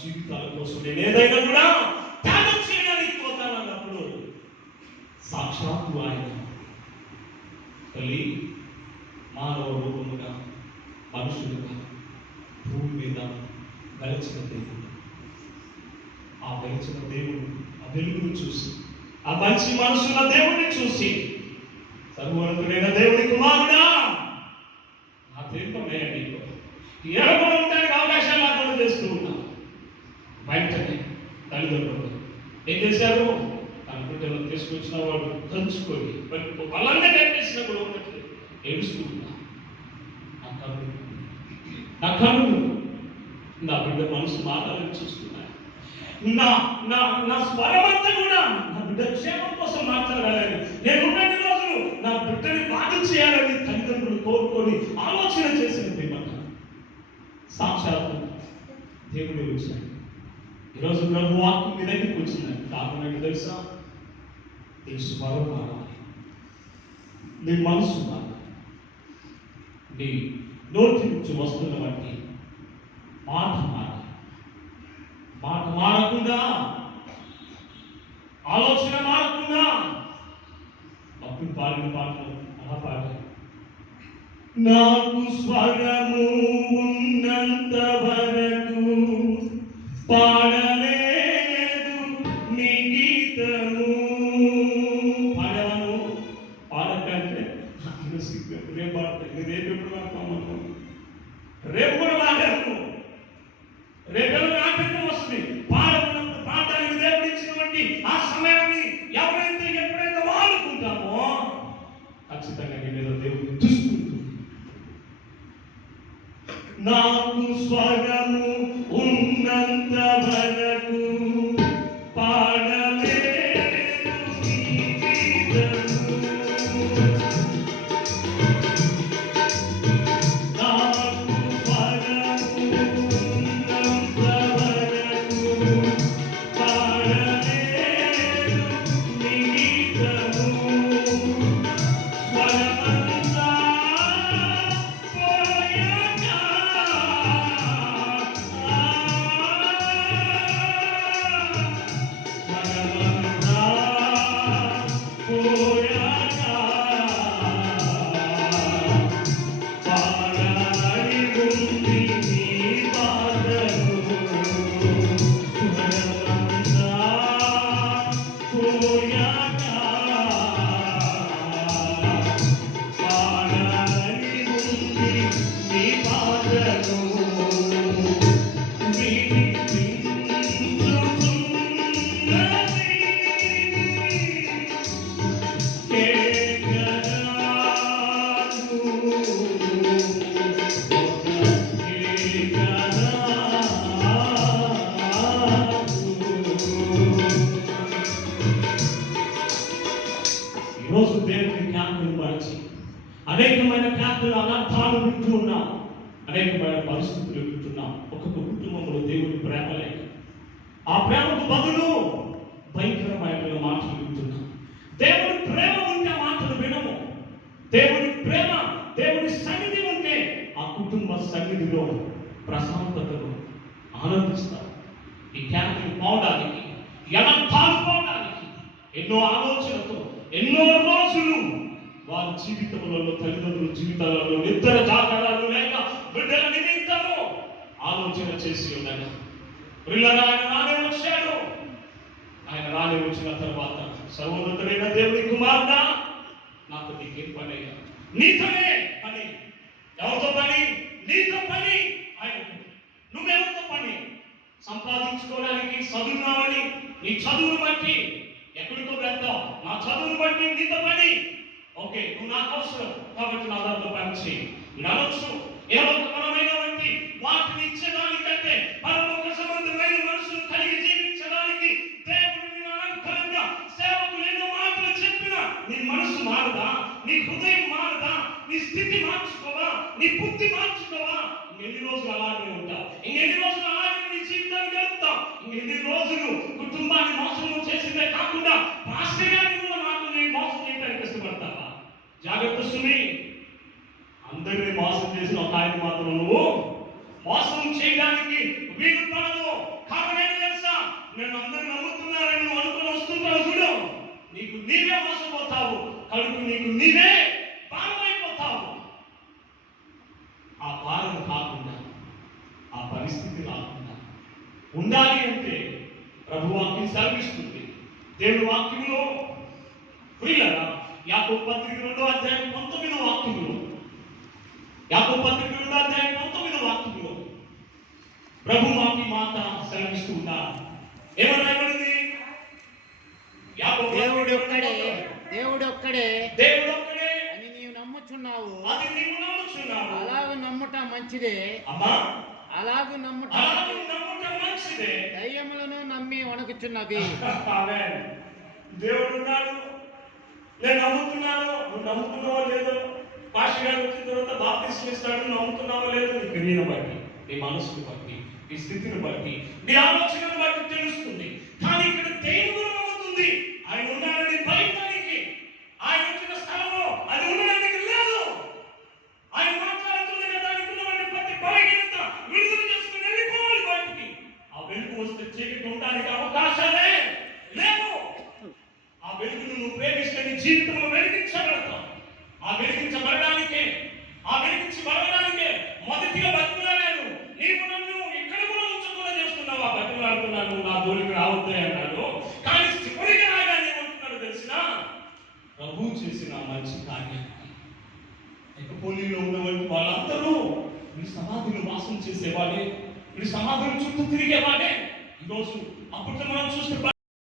జీవితాల కోసం నేను ఏదైనా కూడా త్యాగం చేయడానికి పోతానన్నప్పుడు సాక్షాత్తు ఆయన తల్లి మానవ రూపముగా మనుషులుగా భూమి మీద వెలిచిన దేవుడు, ఆ వెలిచిన దేవుడు ఆ వెలుగును చూసి, ఆ మంచి మనసున్న దేవుడిని చూసి, సర్వోన్నతుడైన దేవుడి కుమారుడా నా ప్రేమమే నీకు ఎడగొడ ఉండడానికి అవకాశాలు లేకుండా చేస్తూ ఉన్నాం. వెంటనే తల్లిదండ్రులు ఏం చేశారు? తన బిడ్డలను తీసుకొచ్చిన వాడు దంచుకొని వాళ్ళందరూ కనిపించినప్పుడు ఒకటి ఏడుస్తూ ఉన్నా. నా కన్నులు నా బిడ్డ మనసు మాటలను చూస్తున్నాయి. నా నా నా స్వరమంతా కూడా నా బిడ్డ క్షేమం కోసం మాట్లాడాలని, నేను ఉన్నన్ని రోజులు నా బిడ్డని బాధ చేయాలని తల్లిదండ్రులు కోరుకొని ఆలోచన చేసిన ప్రేమట సాక్షాత్తు దేవుడే వచ్చాడు. ఈరోజు ప్రభు వాక్కు మీ దగ్గరికి వచ్చిందండి. కారణం ఏంటి తెలుసా? నీ స్వరం మారాలి, నీ మనసు మారాలి, నీ నోటి నుంచి వస్తున్న వంటి మాట మారాలి. మాట మారకుండా, ఆలోచన మారకుండా అప్పుడు పాడిన పాటలు అలా పాడారు. నాకు స్వరము ఉన్నంత వరకు పాడలేదు నీ గీతము. పాడాను పాడకంటే రేపు పాడతాను, రేపు ఎప్పుడు పాడతాము? రేపు కూడా పాడాను. రేపు ఆటంకం వస్తుంది. పాడడానికి దేవుడు ఇచ్చినటువంటి ఆ సమయాన్ని ఎప్పుడైతే వాడుకుంటామో ఖచ్చితంగా నీ మీద దేవుడు చూసుకుంటుంది. నాకు స్వరము ఉన్నంత వరకు పాడలేదు నీ గీతము. ఈరోజు దేవుని జ్ఞాపకం పరిచి అనేకమైన జ్ఞాపకాలు అనర్థాలు వింటూ ఉన్నాం, అనేకమైన పరిస్థితులు వింటున్నాం. ఒక్కొక్క కుటుంబంలో దేవుని ప్రేమ లేక, ఆ ప్రేమకు బదులు భయంకరమైన మాటలు వింటున్నాం. దేవుని ప్రేమ ఉంటే మాటలు వినము. దేవుని ప్రేమ, దేవుని సన్నిధి ఉంటే ఆ కుటుంబ సన్నిధిలో ప్రశాంతతను ఆనందిస్తారు. ఈ జ్ఞాపకం పోవడానికి, అనర్థాలు పోవడానికి ఎన్నో ఆలోచనతో ఎన్నో రోజులు వారి జీవితంలో, తల్లిదండ్రుల జీవితాలలో నిద్ర జాగరాలు లేక బిడ్డల నిమిత్తము ఆలోచన చేసి ఉండగా ఆయన రానే వచ్చాడు. ఆయన రానే వచ్చిన తర్వాత సర్వోన్నతుడైన దేవుని కుమారుడా, నాకు నీకేం పని అయ్యా? నీతోనే పని. ఎవరితో పని? నీతో పని. ఆయనకు నువ్వెవరితో పని? సంపాదించుకోవడానికి చదువున్నావని నీ చదువును బట్టి ఎక్కడికో వెళ్తావు. నా చదువును బట్టి నీతో పని. ఓకే, నువ్వు నాకు అవసరం కాబట్టి నా దాంతో పని చేయి. అనొచ్చు ఏమోకరమైన వంటి వాటిని ఇచ్చేదానికంటే పరలోక సంబంధమైన మనసును కలిగి జీవించడానికి దేవుడిని అలంకరంగా సేవకులు ఎన్నో మాటలు చెప్పినా నీ మనసు మారదా? నీ హృదయం మారదా? నీ స్థితి మార్చుకోవా? నీ బుద్ధి మార్చుకోవా? ఇంకెన్ని రోజులు అలాగే ఉంటావు? ఇంకెన్ని రోజులు అలాగే నీ జీవితాన్ని గడుపుతావు? ఇంకెన్ని రోజులు కుటుంబాన్ని మోసం చేసిందే కాకుండా రాష్ట్రీయాన్ని కూడా మాటలు మోసం చేయడానికి ఇష్టపడతావా? జాగ్రత్త సుమి. అందరినీ మోసం చేసిన ఒక ఆయన మాత్రం నువ్వు మోసం చేయడానికి వీలు పడదు. కారణం ఏంటి తెలుసా? నేను అందరూ నమ్ముతున్నారని నువ్వు అనుకుని వస్తుంటావు చూడు, నీకు నీవే మోసపోతావు. కడుపు నీకు నీవే భారమైపోతావు. ఆ భారం కాకుండా, ఆ పరిస్థితి రాకుండా ఉండాలి అంటే ప్రభు వాక్యం సెలవిస్తుంది. దేవుని వాక్యంలో ప్రియులారా, యాకోబు పత్రిక 2వ అధ్యాయం 19వ వాక్యంలో, యాకోబు పత్రిక 2వ అధ్యాయం 19వ వాక్యంలో ప్రభు మాట సెలవిస్తూ ఉన్నారు. ఏమన్నాయి? దేవుడు ఒక్కడే అని నీవు నమ్ముచున్నావు. అలాగ నమ్ముట మంచిదే. అలాగ నమ్ముట మంచిదే. దయ్యములను నమ్మి వణుకుచున్నవి. దేవుడు ఉన్నాడు, నేను నమ్ముతున్నాను. నువ్వు నమ్ముతున్నావో లేదో, పాస్టర్ గారు వచ్చిన తర్వాత బాప్తిస్మం ఇస్తాడు, నమ్ముతున్నావో లేదో నీ క్రియను బట్టి, నీ మనసును బట్టి, నీ స్థితిని బట్టి, నీ ఆలోచనను బట్టి తెలుస్తుంది. కానీ ఇక్కడ దేవుడు నమ్ముతుంది. ఆయన ఉన్నాడని భయపడానికి, ఆయన వచ్చిన స్థలంలో అది ఉండడానికి లేదు. ఆయన మాట్లాడుతున్న దానికి ఉన్నటువంటి ప్రతి బలహీనత విడుదల చేసుకుని వెళ్ళిపోవాలి బయటికి. ఆ వెలుగు వస్తే చీకటి ఉండడానికి అవకాశాలే లేవు. ఆ వెలుగును నువ్వు ప్రేమిస్తే నీ జీవితంలో వెలిగించబడతావు. ఆ వెలిగించబడడానికే మొదటిగా బతుకులాడాను. నీవు నన్ను ఇక్కడ కూడా ఉంచకుండా చేస్తున్నావు. ఆ బతుకులాడుతున్నాను, నా జోలికి రావద్దే అన్నాడు. కానీ చివరిగా రాగానే ఏమంటున్నాడు తెలిసినా? ప్రభు చేసిన మంచి కార్యానికి ఎకపోలిలో ఉన్నటువంటి వాళ్ళందరూ ఈ సమాధిని వాసం చేసేవాడే, ఈ సమాధిని చుట్టూ తిరిగేవాడే. ఈరోజు అప్పుడు మనం చూస్తే